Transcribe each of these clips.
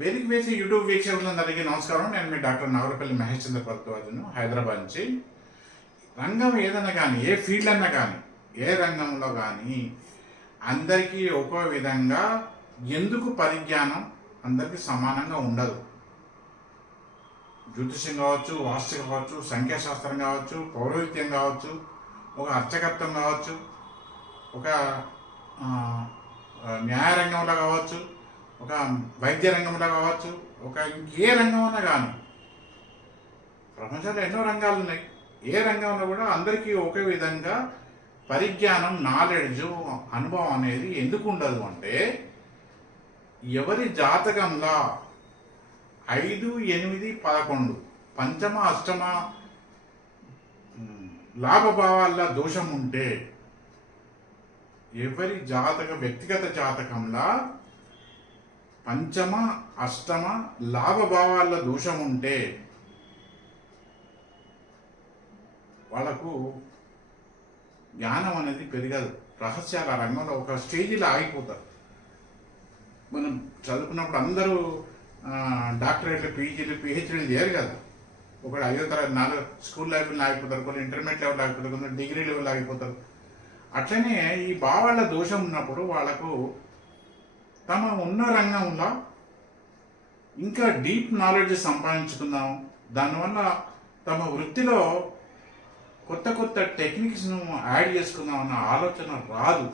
వేదిక వేసి యూట్యూబ్ వీక్షకులందరికీ నమస్కారం. నేను మీ డాక్టర్ నాగరపల్లి మహేష్ చంద్ర భరద్వాజను హైదరాబాద్ నుంచి. రంగం ఏదైనా కానీ ఏ ఫీల్డ్ అన్నా కానీ ఏ రంగంలో కానీ అందరికీ ఒక్కో విధంగా ఎందుకు పరిజ్ఞానం అందరికీ సమానంగా ఉండదు? జ్యోతిష్యం కావచ్చు వాస్తు కావచ్చు సంఖ్యాశాస్త్రం కావచ్చు పౌరోహిత్యం కావచ్చు ఒక అర్చకత్వం కావచ్చు ఒక న్యాయ రంగంలో కావచ్చు ఒక వైద్య రంగంలో కావచ్చు ఒక ఇంకే రంగంలో కానీ ప్రపంచంలో ఎన్నో రంగాలు ఉన్నాయి. ఏ రంగంలో కూడా అందరికీ ఒకే విధంగా పరిజ్ఞానం నాలెడ్జ్ అనుభవం అనేది ఎందుకు ఉండదు అంటే ఎవరి జాతకంలో ఐదు ఎనిమిది పదకొండు పంచమ అష్టమ లాభభావాల్లో దోషం ఉంటే ఎవరి జాతక వ్యక్తిగత జాతకంలో పంచమ అష్టమ లాభభావాల దోషం ఉంటే వాళ్ళకు జ్ఞానం అనేది పెరగదు. రహస్యాల రంగంలో ఒక స్టేజీలో ఆగిపోతారు. మనం చదువుకున్నప్పుడు అందరూ డాక్టరేట్లు పీజీలు పిహెచ్డీలు చేయరు కదా. ఒకటి ఐదో తరగతి నాలుగు స్కూల్ లెవెల్ ఆగిపోతారు కొన్ని ఇంటర్మీడియట్ లెవెల్ ఆగిపోతారు కొన్ని డిగ్రీ లెవెల్ ఆగిపోతారు. అట్లనే ఈ భావాల దోషం ఉన్నప్పుడు వాళ్ళకు తమ ఉన్న రంగంలో ఇంకా డీప్ నాలెడ్జ్ సంపాదించుకుందాం. దానివల్ల తమ వృత్తిలో కొత్త కొత్త టెక్నిక్స్ను యాడ్ చేసుకుందాం అన్న ఆలోచన రాదు.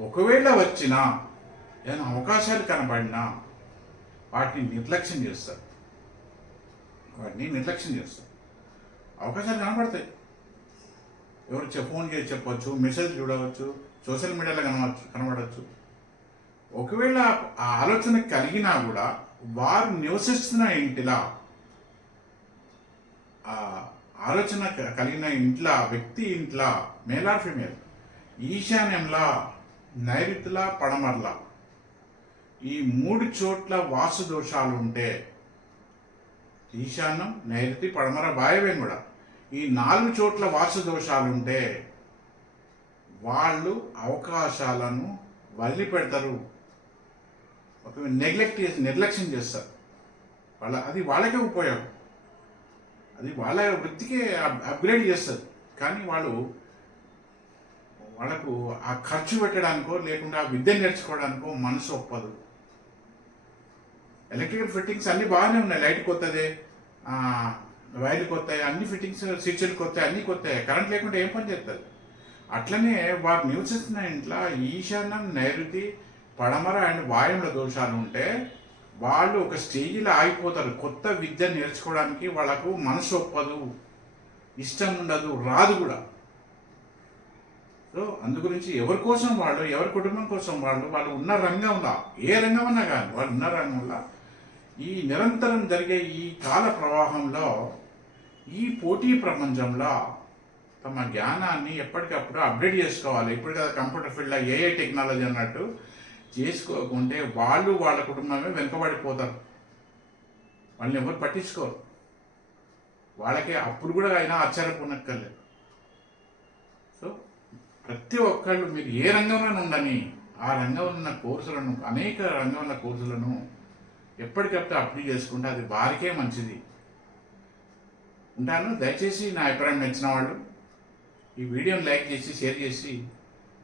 ఒకవేళ వచ్చినా ఏదైనా అవకాశాలు కనబడినా వాటిని నిర్లక్ష్యం చేస్తారు. వాటిని నిర్లక్ష్యం చేస్తారు. అవకాశాలు కనబడతాయి. ఎవరు ఫోన్ చేసి చెప్పవచ్చు మెసేజ్ చూడవచ్చు సోషల్ మీడియాలో కనవచ్చు కనబడవచ్చు. ఒకవేళ ఆ ఆలోచన కలిగినా కూడా వారు నివసిస్తున్న ఇంటిలా ఆ ఆలోచన కలిగిన ఇంట్లో వ్యక్తి ఇంట్లో మేల్ ఆర్ ఫిమేల్ ఈశాన్యంలా నైరుతిలా పడమరలా ఈ మూడు చోట్ల వాసు దోషాలు ఉంటే ఈశాన్యం నైరుతి పడమర వాయవ్యం కూడా ఈ నాలుగు చోట్ల వాసు దోషాలు ఉంటే వాళ్ళు అవకాశాలను వదిలిపెడతారు. ఒకవేళ నెగ్లెక్ట్ చేసి నిర్లక్ష్యం చేస్తారు. వాళ్ళ అది వాళ్ళకే ఉపయోగం. అది వాళ్ళ వృత్తికే అప్గ్రేడ్ చేస్తారు కానీ వాళ్ళు వాళ్ళకు ఆ ఖర్చు పెట్టడానికో లేకుండా ఆ విద్య నేర్చుకోవడానికో మనసు ఒప్పదు. ఎలక్ట్రికల్ ఫిట్టింగ్స్ అన్నీ బాగానే ఉన్నాయి. లైట్ కొత్తదే వైర్లు కొత్తాయి అన్ని ఫిట్టింగ్స్ స్విచ్లు కొత్తాయి అన్ని కొత్తాయి. కరెంట్ లేకుండా ఏం పని చేస్తుంది అట్లనే వారు నివసిస్తున్న ఇంట్లో ఈశాన్యం నైరుతి పడమర అండ్ వాయువుల దోషాలు ఉంటే వాళ్ళు ఒక స్టేజ్లో ఆగిపోతారు. కొత్త విద్య నేర్చుకోవడానికి వాళ్ళకు మనసు ఒప్పదు ఇష్టం ఉండదు రాదు కూడా. సో అందు గురించి ఎవరి కోసం వాళ్ళు ఎవరి కుటుంబం కోసం వాళ్ళు వాళ్ళు ఉన్న రంగంలో ఏ రంగం అన్నా కానీ వాళ్ళు ఉన్న రంగంలో ఈ నిరంతరం జరిగే ఈ కాల ప్రవాహంలో ఈ పోటీ ప్రపంచంలో తమ జ్ఞానాన్ని ఎప్పటికప్పుడు అప్డేట్ చేసుకోవాలి. ఇప్పుడు కదా కంప్యూటర్ ఫీల్డ్లో ఏఏ టెక్నాలజీ అన్నట్టు చేసుకోకుంటే వాళ్ళు వాళ్ళ కుటుంబమే వెనుకబడిపోతారు. వాళ్ళని ఎవరు పట్టించుకోరు. వాళ్ళకి అప్పుడు కూడా అయినా ఆశ్చర్యపోనక్కర్లేదు సో ప్రతి ఒక్కళ్ళు మీరు ఏ రంగంలోనే ఉండని ఆ రంగంలో ఉన్న కోర్సులను అనేక రంగంలో ఉన్న కోర్సులను ఎప్పటికప్పుడు అప్లై చేసుకుంటే అది వారికే మంచిది. ఉంటాను? దయచేసి నా అభిప్రాయం నచ్చిన వాళ్ళు ఈ వీడియోని లైక్ చేసి షేర్ చేసి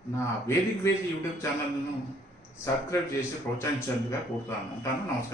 నా వేదిక వేది యూట్యూబ్ ఛానల్ను సబ్స్క్రైబ్ చేసి ప్రోత్సహించేందుగా కోరుతాను ఉంటాను నమస్కారం.